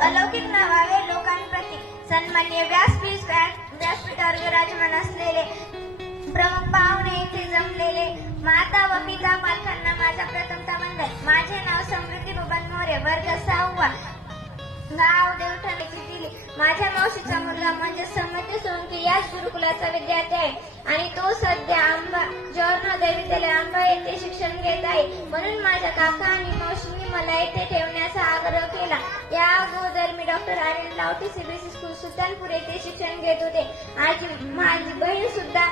अलौकिक नावावे लोकांप्रती सन्माननीय व्यासपीठावर विराजमान असलेले प्रमुख पाहुणे, इथे जमलेले माता व पिता पालकांना माझा प्रथमतः वंदन. माझे नाव समृद्धी बबन मोरे, वर्ग 6वा, गाव देवठाण्याची दिली. माझ्या मावशीचा मुलगा म्हणजे समृद्धी सोनकी याच गुरुकुलाचा विद्यार्थी आहे आणि तो सध्या जवाहर नवोदय विद्यालय आंबा येथे शिक्षण घेत आहे. म्हणून माझ्या काका आणि मावशींनी मला येथे ठेवण्याचा आग्रह केला. या अगोदर मी doctor Aryan Lavti CBSE school Sultanpur येथे शिक्षण घेत होते. माझी बहीण सुद्धा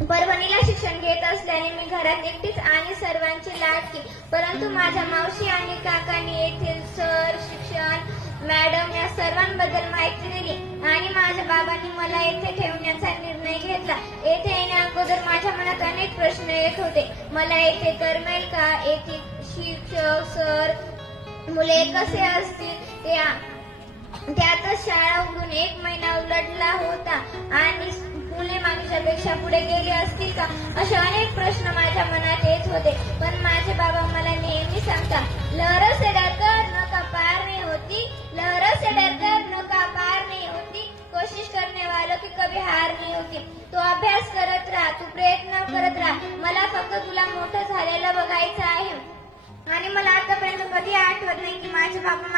परभणीला शिक्षण घेत असल्याने मी घरात एकटीच आणि सर्वांची लाडकी. परंतु माझ्या मावशी आणि काकांनी येथील सर, शिक्षण, मॅडम या सर्वांबद्दल माहिती दिली आणि माझ्या बाबांनी मला येथे ठेवण्याचा निर्णय घेतला. येथे येण्या अगोदर माझ्या मनात अनेक प्रश्न येत होते. मला येथे करमेल का? येथील शिक्षक, सर, मुले कसे असतील? त्यातच शाळा उघडून 1 महिना उलटला होता आणि मुले मागच्यापेक्षा पुढे गेली असतील का? असे अनेक प्रश्न माझ्या मनात येत होते. पण माझे बाबा मला नेहमी सांगतात, लहरों से डरकर नौका पार नहीं होती, लहरों से डरकर नौका पार नहीं होती, कोशिश करने वालों की कभी हार नहीं होती. तू अभ्यास करत राहा, तू प्रयत्न करत राहा. मला फक्त तुला मोठं झालेलं बघायचं आहे. आणि मला आतापर्यंत कधी आठवत नाही की माझे बाबा